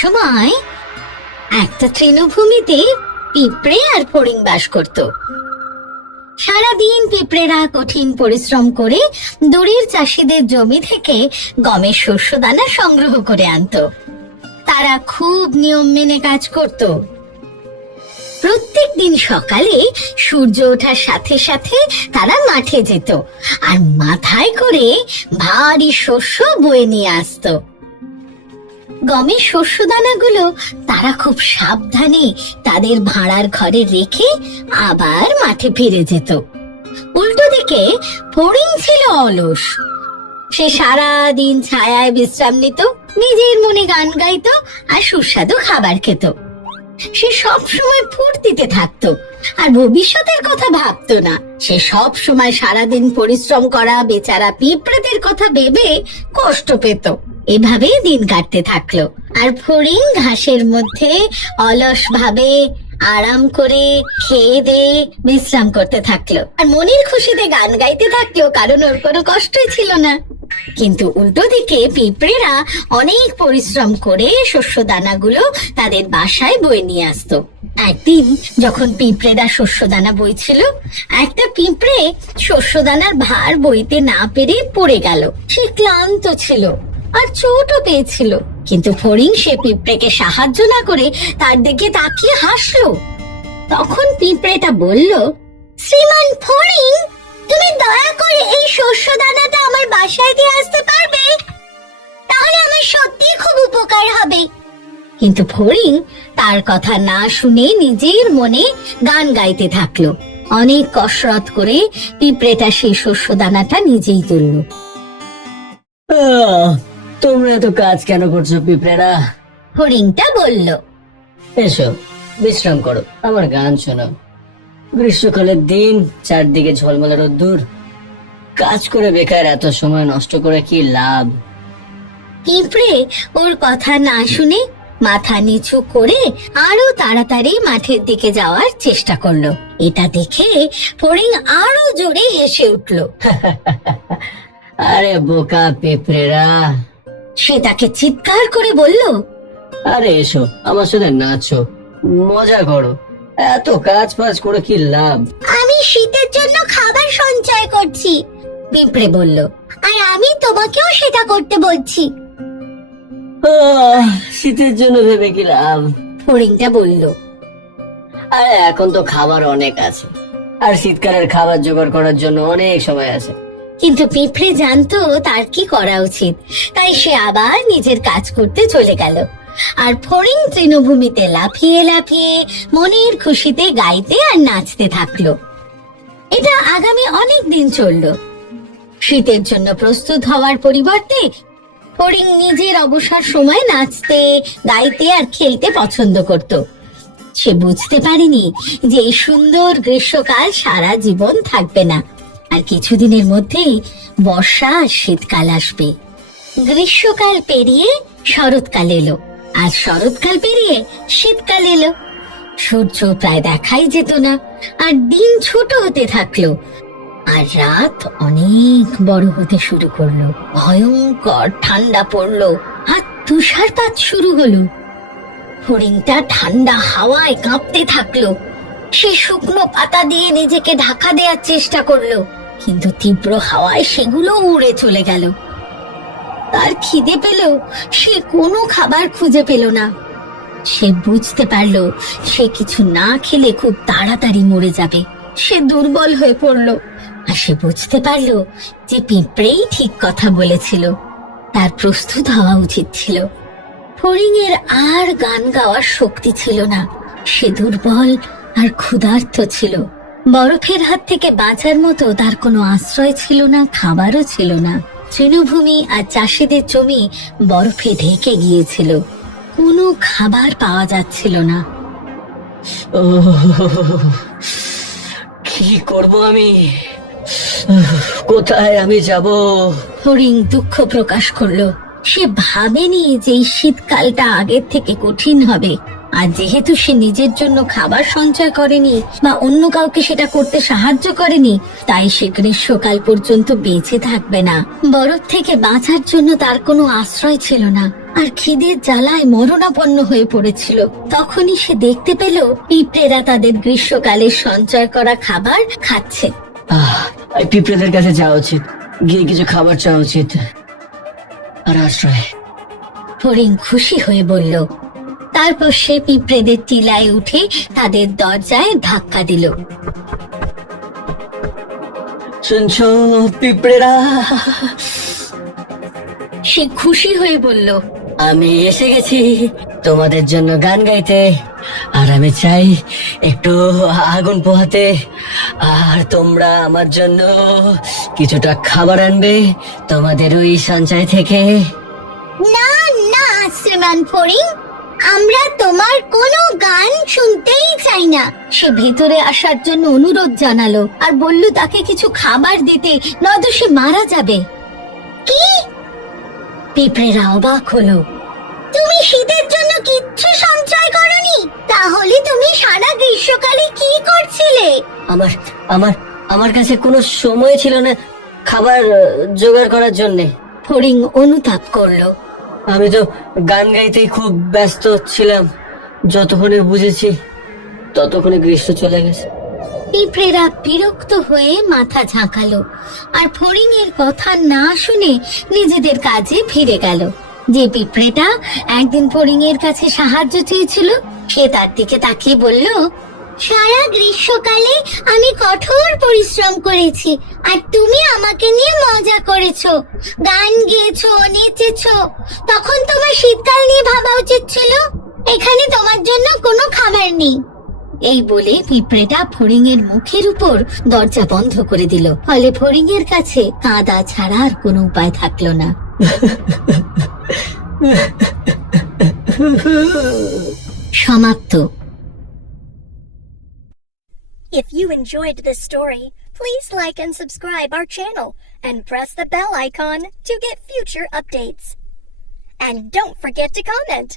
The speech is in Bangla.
সময় একটা তৃণভূমিতে পিঁপড়ে আর ফড়িং বাস করত। সারাদিন পিঁপড়েরা কঠিন পরিশ্রম করে দূরের চাষিদের জমি থেকে গমের শস্য দানা সংগ্রহ করে আনতো। তারা খুব নিয়ম মেনে কাজ করত। প্রত্যেক দিন সকালে সূর্য ওঠার সাথে সাথে তারা মাঠে যেত আর মাথায় করে ভারী শস্য বয়ে নিয়ে আসতো। গমের শস্য দানাগুলো তারা খুব সাবধানে তাদের ভাড়ার ঘরে রেখে আবার মাঠে ফিরে যেত। উল্টো দিকে ফড়িং ছিল অলস। সে সারা দিন ছায়ায় বিশ্রাম নিত, নিজের মনে গান গাইতো আর সুস্বাদু খাবার খেত। সে সব সময় ফুর্তিতে থাকতো আর ভবিষ্যতের কথা ভাবতো না। সে সব সময় সারাদিন পরিশ্রম করা বেচারা পিঁপড়েদের কথা ভেবে কষ্ট পেত। এভাবেই দিন কাটতে থাকলো। আর ফড়িং ঘাসের মধ্যে অলস ভাবে আরাম করে খেয়ে দিয়ে বিশ্রাম করতে থাকলো আর মনের খুশিতে গান গাইতে থাকলো, কারণ ওর কোনো কষ্টই ছিল না। কিন্তু উল্টো দিকে পিঁপড়েরা অনেক পরিশ্রম করে শস্য দানাগুলো তাদের বাসায় বয়ে নিয়ে আসতো। একদিন যখন পিঁপড়েরা শস্য দানা বইছিল, একটা পিঁপড়ে শস্য দানার ভার বইতে না পেরে পড়ে গেল। সে ক্লান্ত ছিল আর চোটও পেয়েছিল, কিন্তু ফড়িং সে পিঁপড়েকে সাহায্য না করে তার দিকে তাকিয়ে হাসলো। তখন পিঁপড়েটা বলল, শ্রীমান ফড়িং, তুমি দয়া করে এই শস্য দানাটা আমার বাসায় দিয়ে আসতে পারবে? তাহলে আমার সত্যি খুব উপকার হবে। কিন্তু ফড়িং তার কথা না শুনে নিজের মনে গান গাইতে থাকলো। অনেক কসরত করে পিঁপড়েটা সেই শস্য দানাটা নিজেই তুলল। তোমরা এত কাজ কেন করছো পিঁপড়েরা? ফড়িংটা বলল, এসো বিশ্রাম করো, আমার গান শোনো। গ্রীষ্মকালের দিন, চারদিকে ঝলমলে রোদ্দুর, কাজ করে বেকার এত সময় নষ্ট করে কি লাভ? পিঁপড়ে ওর কথা না শুনে মাথা নিচু করে আরো তাড়াতাড়ি মাঠের দিকে যাওয়ার চেষ্টা করলো। এটা দেখে ফড়িং আরো জোরে হেসে উঠল। আরে বোকা পিঁপড়েরা! সে তাকে চিৎকার করে বলল, আরে এসো আমার সাথে নাচো, মজা করো। এত কাজ ফাজ করে কি লাভ? আমি শীতের জন্য খাবার সঞ্চয় করছি, পিঁপড়ে বলল, আর আমি তোমাকেও সেটা করতে বলছি। শীতের জন্য ভেবে কি লাভ? ফড়িংটা বলল, আরে এখন তো খাবার অনেক আছে, আর শীতকালের খাবার জোগাড় করার জন্য অনেক সময় আছে। কিন্তু পিঁপড়ে জানতো তার কি করা উচিত, তাই সে আবার নিজের কাজ করতে চলে গেল। আর ফড়িং তৃণভূমিতে লাফিয়ে লাফিয়ে মনের খুশিতে গাইতে আর নাচতে থাকলো। এটা আগামী অনেক দিন চললো। শীতের জন্য প্রস্তুত হওয়ার পরিবর্তে ফড়িং নিজের অবসর সময় নাচতে, গাইতে আর খেলতে পছন্দ করত। সে বুঝতে পারেনি যে এই সুন্দর গ্রীষ্মকাল সারা জীবন থাকবে না, আর কিছুদিনের মধ্যেই বর্ষা আর শীতকাল আসবে। গ্রীষ্মকাল পেরিয়ে শরৎকাল এলো, আর শরৎকাল পেরিয়ে শীতকাল এলো। সূর্য প্রায় দেখাই যেত না, আর দিন ছোট হতে থাকলো, আর রাত অনেক বড় হতে শুরু করলো। ভয়ঙ্কর ঠান্ডা পড়লো আর তুষারপাত শুরু হলো। ফড়িংটা ঠান্ডা হাওয়ায় কাঁপতে থাকলো। সে শুকনো পাতা দিয়ে নিজেকে ঢাকা দেওয়ার চেষ্টা করলো, কিন্তু তীব্র হাওয়ায় সেগুলো উড়ে চলে গেল। তার খিদে পেলেও সে কোনো খাবার খুঁজে পেল না। সে বুঝতে পারলো সে কিছু না খেলে খুব তাড়াতাড়ি মরে যাবে। সে দুর্বল হয়ে পড়লো, আর সে বুঝতে পারলো যে পিঁপড়েই ঠিক কথা বলেছিল, তার প্রস্তুত হওয়া উচিত ছিল। ফড়িং এর আর গান গাওয়ার শক্তি ছিল না। সে দুর্বল আর ক্ষুধার্ত ছিল। বরফের হাত থেকে বাঁচার মতো তার কোনো আশ্রয় ছিল না, খাবারও ছিল না। তৃণভূমি আর চাষিদের জমি বরফে ঢেকে গিয়েছিল, কোনো খাবার পাওয়া যাচ্ছিল না। কি করব আমি? কোথায় আমি যাব? ফড়িং দুঃখ প্রকাশ করলো। সে ভাবেনি যে এই শীতকালটা আগের থেকে কঠিন হবে। আর যেহেতু সে নিজের জন্য খাবার সঞ্চয় করেনি বা অন্য কাউকে সেটা করতে সাহায্য করেনি, তাই সে গ্রীষ্মকাল পর্যন্ত বেঁচে থাকবে না। বরফ থেকে বাঁচার জন্য তার কোনো আশ্রয় ছিল না, আর খিদের জ্বালায় মরণাপন্ন হয়ে পড়েছিল। তখনই সে দেখতে পেল পিঁপড়েরা তাদের গ্রীষ্মকালের সঞ্চয় করা খাবার খাচ্ছে। এই পিঁপড়েদের কাছে যাওয়া উচিত, গিয়ে কিছু খাবার চাওয়া উচিত আর আশ্রয়। ফড়িং খুশি হয়ে বলল। তারপর সে পিঁপড়েদের টিলায় উঠে তাদের দরজায় ধাক্কা দিল। শুনছো পিঁপড়েরা? সে খুশি হয়ে বলল, আমি এসে গেছি তোমাদের জন্য গান গাইতে, আর আমি চাই একটু আগুন পোহাতে, আর তোমরা আমার জন্য কিছুটা খাবার আনবে তোমাদের ওই সঞ্চয় থেকে। না না শ্রীমান ফড়িং, আমরা তোমার কোনো গান শুনতেই চাই না। সে ভেতরে আসার জন্য অনুরোধ জানালো আর বলল তাকে কিছু খাবার দিতে, নয়তো সে মারা যাবে। কি? পিঁপড়েরা অবাক হলো। তুমি শীতের জন্য কিচ্ছু সঞ্চয় করনি? তাহলে তুমি সারা গ্রীষ্মকালে কি করছিলে? আমার আমার আমার কাছে কোনো সময় ছিল না খাবার জোগাড় করার জন্যে। ফড়িং অনুতাপ করলো। আমি তো গান গাইতেই খুব ব্যস্ত ছিলাম, যতক্ষণে বুঝেছি ততক্ষণে গ্রীষ্ম চলে গেছে। পিঁপড়েরা বিরক্ত হয়ে মাথা ঝাঁকালো আর ফড়িং এর কথা না শুনে নিজেদের কাজে ফিরে গেল। যে পিঁপড়েটা একদিন ফড়িং এর কাছে সাহায্য চেয়েছিল, সে তার দিকে তাকিয়ে বলল, সারা গ্রীষ্মকালে আমি কঠোর পরিশ্রম করেছি, আর তুমি আমাকে নিয়ে মজা করেছো, গান গেয়েছো, নেচেছো। তখন তোমার শীতকাল নিয়ে ভাবা উচিত ছিল। এখানে তোমার জন্য কোনো খাবার নেই। এই বলে পিঁপড়েটা ফড়িং এর মুখের উপর দরজা বন্ধ করে দিল। ফলে ফড়িং এর কাছে কাঁদা ছাড়া আর কোনো উপায় থাকলো না। সমাপ্ত। If you enjoyed this story, please like and subscribe our channel and press the bell icon to get future updates. And don't forget to comment.